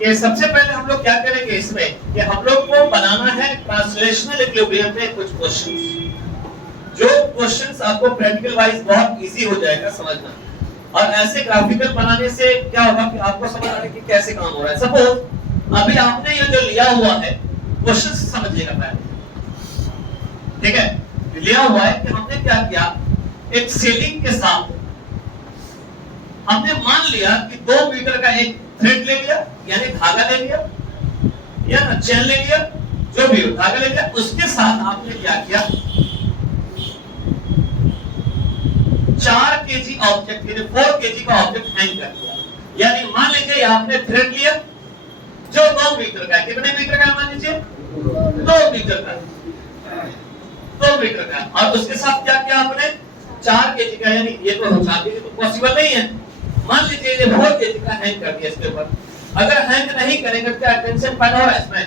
कि सबसे पहले हम लोग क्या करेंगे इसमें कि हम लोग को बनाना है ट्रांसलेशनल इक्विलिब्रियम में कुछ क्वेश्चंस, जो क्वेश्चंस आपको प्रैक्टिकल वाइज बहुत इजी हो जाएगा समझना। और ऐसे ग्राफिकल बनाने से क्या होगा कि आपको समझ आएगा कि कैसे काम हो रहा है। सपोज अभी आपने ये जो लिया हुआ है क्वेश्चंस समझिएगा पहले, ठीक है। लिया हुआ है कि हमने क्या किया, एक सेलिंग के साथ हमने मान लिया कि 2 मीटर का एक थ्रेड ले लिया, यानी धागा ले लिया या ना चैन ले लिया, जो भी हो धागा ले लिया, उसके साथ आपने क्या किया 4 केजी ऑब्जेक्ट यानी 4 केजी का ऑब्जेक्ट हैंग कर दिया। यानी मान लीजिए आपने थ्रेड लिया जो 2 मीटर का है, कितने मीटर का है मान लीजिए 2 मीटर का, 2 मीटर का, और उसके साथ क्या किया आपने 4 केजी का, यानी ये तो 4 केजी तो पॉसिबल नहीं है, मान लीजिए ये 4 केजी का हैंग कर दिया इसके ऊपर। अगर हैंग नहीं करेंगे क्या टेंशन पैदा हो रहा है इसमें?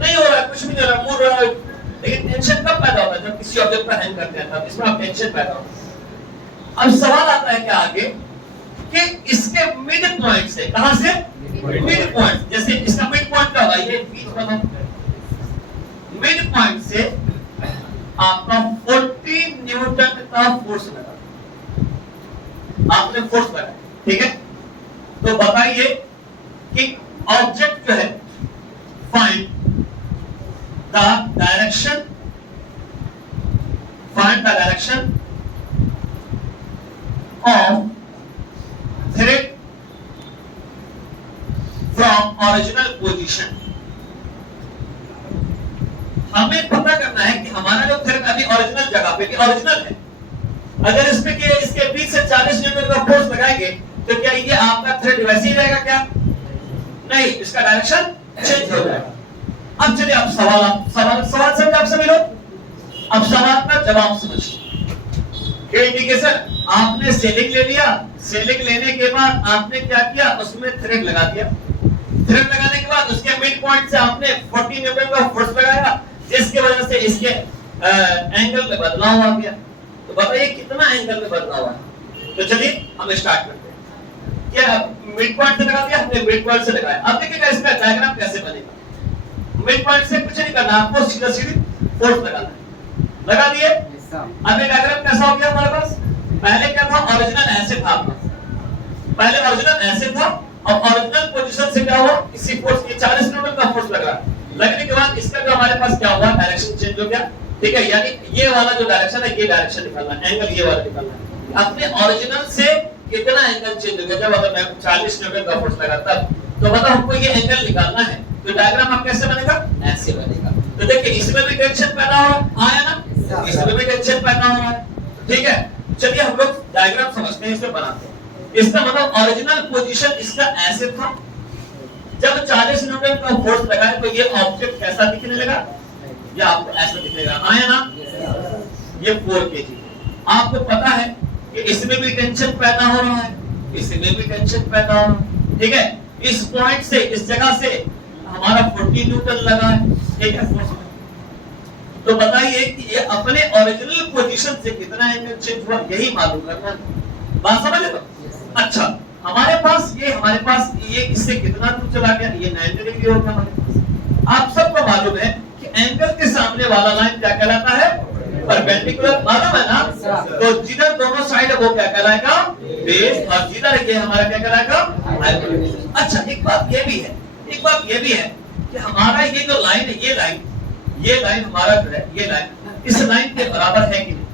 नहीं हो रहा, कुछ भी नहीं हो रहा, मूव रहा है। लेकिन टेंशन कब पैदा होता है? जब किसी ऑब्जेक्ट पर हैंग करते हैं तब इसमें आप टेंशन पैदा होता है। अब सवाल आता है क्या आगे कि इसके मिड पॉइंट से, कहां से मिड पॉइंट, जैसे इसका मिड पॉइंट क्या होगा, ये बीच वाला मिड पॉइंट से आपका 40 न्यूटन का फोर्स लगा, आपने फोर्स लगाया, ठीक है। तो बताइए कि ऑब्जेक्ट जो है find the direction, find the direction of thread from original position. हमें पता करना है कि हमारा जो थ्रेड अभी ओरिजिनल जगह पे, ओरिजिनल है, अगर इसमें के इसके बीच से 40 न्यूटन का फोर्स लगाएंगे तो क्या ये आपका थ्रेड वैसे ही रहेगा क्या? नहीं, इसका डायरेक्शन चेंज हो जाएगा। अब चलिए आप सवाल समझ आप सभी लोग, अब सवाल का जवाब समझिए। इंडिकेशन, आपने सेलिंग ले लिया, सेलिंग लेने के बाद आपने क्या किया, उसमें थ्रेड लगा दिया, थ्रेड लगाने के बाद उसके मिड पॉइंट से आपने 40 न्यूटन का फोर्स लगाया, जिसकी वजह से इसके एंगल में बदलाव आ गया। तो बताइए कितना एंगल में बदलाव आया? तो चलिए हम स्टार्ट करते हैं। क्या मिड पॉइंट से लगा दिया, हमने मिड पॉइंट से लगाया। अब देखिएगा इसका डायग्राम कैसे बनेगा। मिड पॉइंट से कुछ नहीं करना, आपको सीधा सीधी फोर्स लगाना है, लगा दिए। अब ये डायग्राम कैसा हो गया हमारे पास? पहले क्या था, ओरिजिनल ऐसे था, पहले ओरिजिनल ऐसे था, और ओरिजिनल पोजीशन से क्या हुआ, इसी फोर्स के 40 न्यूटन का फोर्स लगा, लगने के बाद इसका जो हमारे पास क्या हुआ, डायरेक्शन चेंज हो गया, ठीक है। यानी ये वाला जो डायरेक्शन है, ये डायरेक्शन निकालना, एंगल ये वाला निकालना। अपने ओरिजिनल से कितना एंगल चेंज हो गया, जब अगर मैं 40 न्यूटन का फोर्स लगा तब, तो मतलब हमको ये एंगल निकालना है। तो डायग्राम अब कैसे बनेगा, ऐसे बनेगा। तो देखिए इसमें भी टेंशन पैदा हो रहा है ना, इसमें भी टेंशन पैदा हो रहा है, ठीक है। चलिए हम लोग डायग्राम समझते हैं, इसमें बनाते हैं। इसका मतलब ओरिजिनल पोजीशन इसका ऐसे था, जब 40 न्यूटन का फोर्स लगाए तो ये ऑब्जेक्ट कैसा दिखने लगा, ये आपको ऐसा दिखने लगा, हाँ या ना। ये 4 केजी, आपको पता है कि इसमें भी टेंशन पैदा हो रहा है, इसमें भी टेंशन पैदा हो रहा है, ठीक है। इस पॉइंट से, इस जगह से हमारा 40 न्यूटन लगा है, ठीक है, फोर्स। तो बताइए कि ये अपने ओरिजिनल पोजीशन से कितना एंगल चेंज हुआ, यही मालूम करना है। बात समझ लो। अच्छा, हमारे पास ये इससे कितना दूर चला गया, ये 90 डिग्री हो गया हमारे पास। आप सबको मालूम है कि एंगल के सामने वाला लाइन क्या कहलाता है, परपेंडिकुलर, मालूम है ना। तो जिधर दोनों साइड है वो क्या कहलाएगा, बेस, और जिधर ये हमारा क्या कहलाएगा, हाइपोटेन्यूज। अच्छा, एक बात ये भी है कि हमारा ये जो लाइन है, ये लाइन हमारा जो है, ये लाइन इस लाइन के बराबर है कि नहीं,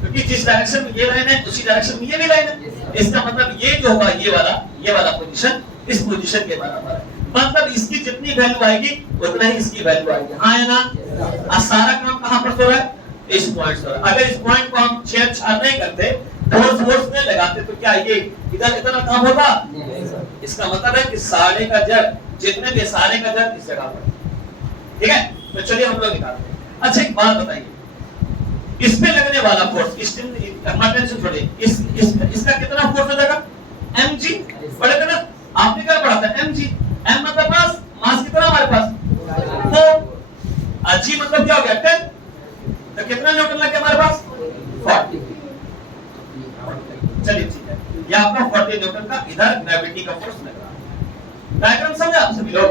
क्योंकि जिस डायरेक्शन में ये लाइन है उसी डायरेक्शन में ये भी लाइन है। इसका मतलब ये जो होगा, ये वाला पोजीशन इस पोजीशन के बराबर है, मतलब इसकी जितनी वैल्यू आएगी उतना ही इसकी वैल्यू आएगी, हाँ या ना। सारा काम कहां पर हो रहा है, इस पॉइंट पर। अगर इस पॉइंट को हम छेड़छाड़ नहीं करते, फोर्स नहीं लगाते, तो क्या ये इधर इतना काम होता? इसका मतलब है कि सारे का जड़, जितने भी सारे का जड़ इस जगह पर, ठीक है। तो चलिए हम लोग निकालते हैं। अच्छा एक बात बताइए, इस पे लगने वाला फोर्स, टेंशन छोड़िए, इसका कितना फोर्स हो जाएगा, mg, पढ़े थे ना आपने, क्या पढ़ा था, mg, m मतलब मास कितना हमारे पास 4, g मतलब क्या हो गया 10, तो कितना न्यूटन लग गया हमारे पास 40। चलिए ठीक है, ये आपका 40 न्यूटन का इधर ग्रेविटी का फोर्स लग रहा है। डायग्राम समझ समझे आप सभी लोग?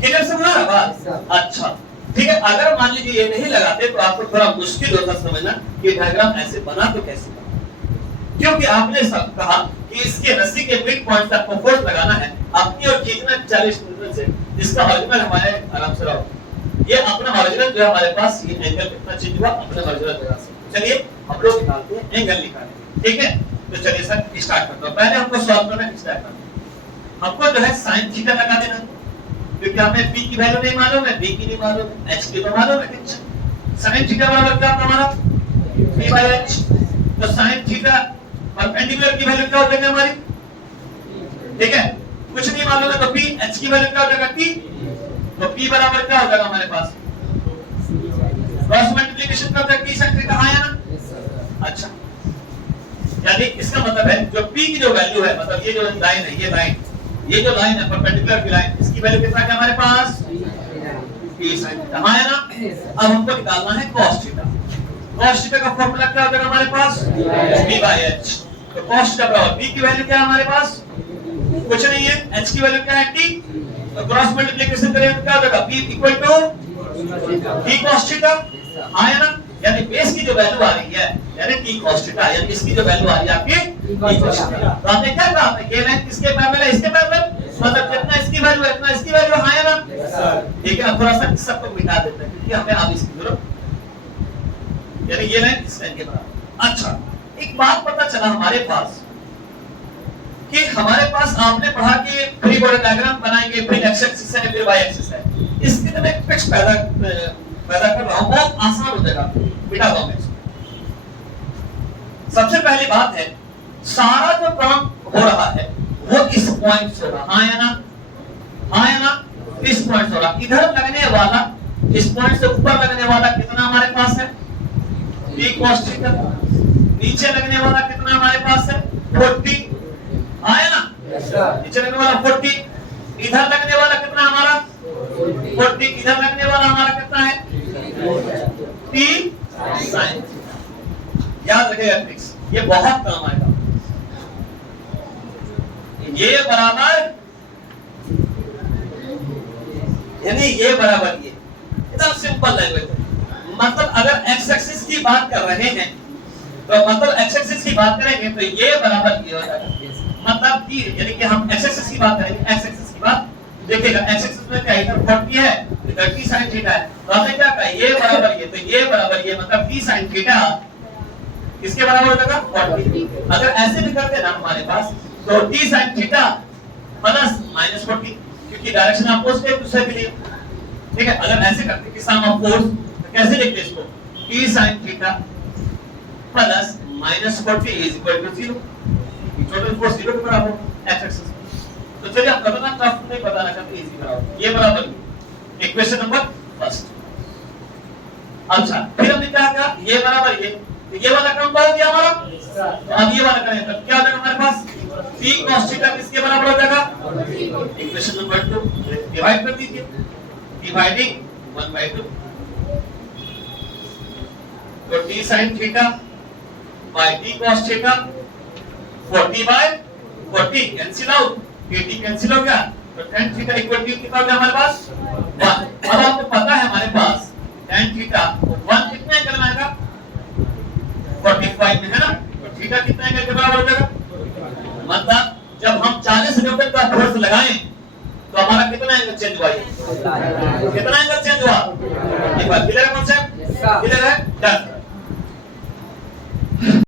क्लियर समझा रहा बात? अच्छा ठीक है। अगर मान लीजिए ये नहीं लगाते तो आपको थोड़ा मुश्किल होता समझना कि डायग्राम ऐसे बना तो कैसे बना, क्योंकि आपने सब कहा कि इसके रस्सी के मिड पॉइंट तक को फोर्स लगाना है अपनी और खींचना 40 न्यूटन से, जिसका ओरिजिनल हमारे आराम से रहो ये अपना ओरिजिनल जो है हमारे पास ये एंगल कितना चेंज हुआ अपने ओरिजिनल जगह से। चलिए हम लोग निकालते हैं एंगल निकालेंगे, ठीक है? तो चलिए सर स्टार्ट करते हैं। पहले हमको सॉल्व करना है, स्टार्ट करना है। हमको जो है sin थीटा लगा देना, क्योंकि हमें p की वैल्यू नहीं मालूम है, b की नहीं मालूम है, h की तो मालूम है। sin थीटा बराबर क्या होता है हमारा p/h। तो sin थीटा परपेंडिकुलर की वैल्यू क्या हो जाएगी हमारी, ठीक है? कुछ नहीं मालूम है तो p, h की वैल्यू क्या हो जाएगा t, तो p बराबर क्या हो जाएगा हमारे पास क्रॉस मल्टीप्लिकेशन करते हैं t sin थीटा, आया ना? अच्छा यानी इसका मतलब है जो p की जो वैल्यू है, मतलब ये जो लाइन है, ये जो लाइन है परपेंडिकुलर की लाइन, इसकी वैल्यू कितना है हमारे पास p sin थीटा, आया ना? अब हमको निकालना है cos थीटा। cos थीटा का फार्मूला क्या होगा हमारे पास p/h। तो cos थीटा बराबर p की वैल्यू क्या है हमारे पास, कुछ नहीं है, h की वैल्यू क्या है t, तो क्रॉस मल्टीप्लिकेशन करेंगे तो क्या हो जाएगा p = p cos थीटा, आया ना? यानी बेस की जो वैल्यू आ रही है यानी t cos थीटा, यानी इसकी जो वैल्यू आ रही है आपकी t cos थीटा। तो आपने क्या कहा था ये लाइन किसके पैरेलल है, इसके पैरेलल, मतलब जितना इसकी वैल्यू है इतना इसकी वैल्यू, आया ना? ठीक है। अब थोड़ा सा इस सब को मिटा देते हैं क्योंकि हमें अब इसकी जरूरत, यानी ये लाइन इस लाइन के बराबर। अच्छा एक बात पता चला हमारे पास कि हमारे पास आपने पढ़ा कि फ्री बॉडी डायग्राम बनाएंगे, फिर एक्स एक्सिस है फिर वाई एक्सिस है, इसके लिए मैं पिक्च पैदा कर रहा हूं, बहुत आसान हो जाएगा बिटा दो में। सबसे पहली बात है सारा जो काम हो रहा है वो इस पॉइंट से हो रहा, आया ना? आया ना? इस पॉइंट से हो रहा। इधर लगने वाला, इस पॉइंट से ऊपर लगने वाला कितना हमारे पास है p cos थीटा, नीचे लगने वाला कितना हमारे पास है 40, आया ना? नीचे लगने वाला 40, इधर लगने वाला कितना हमारा 40, इधर लगने वाला हमारा कितना है p sin थीटा। याद रखिएगा ट्रिक्स, ये बहुत काम आएगा। ये बराबर यानी ये बराबर ये, एकदम सिंपल लैंग्वेज। मतलब अगर x एक्सिस की बात कर रहे हैं तो मतलब x एक्सिस की बात करेंगे तो ये बराबर ये हो जाएगा, मतलब कि यानी कि हम x एक्सिस की बात करेंगे, x एक्सिस की बात देखिएगा, x एक्सिस में क्या इधर 40 है, इधर t sin थीटा है, तो हमने क्या कहा ये बराबर ये, तो ये बराबर ये, मतलब t sin थीटा किसके बराबर हो जाएगा 40। अगर ऐसे भी करते ना हमारे पास तो t sin थीटा प्लस -40, क्योंकि डायरेक्शन अपोजिट है दूसरे के लिए, ठीक है? अगर ऐसे करते कि सम ऑफ फोर्स तो कैसे लिखते इसको t sin theta plus -40 is equal to 0, total force 0 के बराबर x एक्सिस। तो चलिए आप बताना टफ नहीं बताना चाहते, इजी बराबर ये बराबर इक्वेशन नंबर फर्स्ट। अच्छा फिर हमने क्या कहा ये बराबर ये वाला काम हो गया हमारा, तो अब ये वाला करें तब क्या हो जाएगा हमारे पास p cos थीटा किसके बराबर हो जाएगा, इक्वेशन नंबर 2 डिवाइड कर दीजिए, डिवाइडिंग 1/2, तो t sin theta by t cos theta 40/40 cancel out, t cancel हो गया, तो tan थीटा इक्वल टू कितना हो गया हमारे पास 1। अब आपको पता है हमारे पास tan थीटा 1 कितने एंगल में आएगा 45 में, है ना? तो थीटा कितना एंगल के बराबर हो जाएगा, मतलब जब हम 40 न्यूटन का फोर्स लगाएं तो हमारा कितना एंगल चेंज हुआ, कितना एंगल चेंज हुआ, एक बार क्लियर है कॉन्सेप्ट, क्लियर है? डन।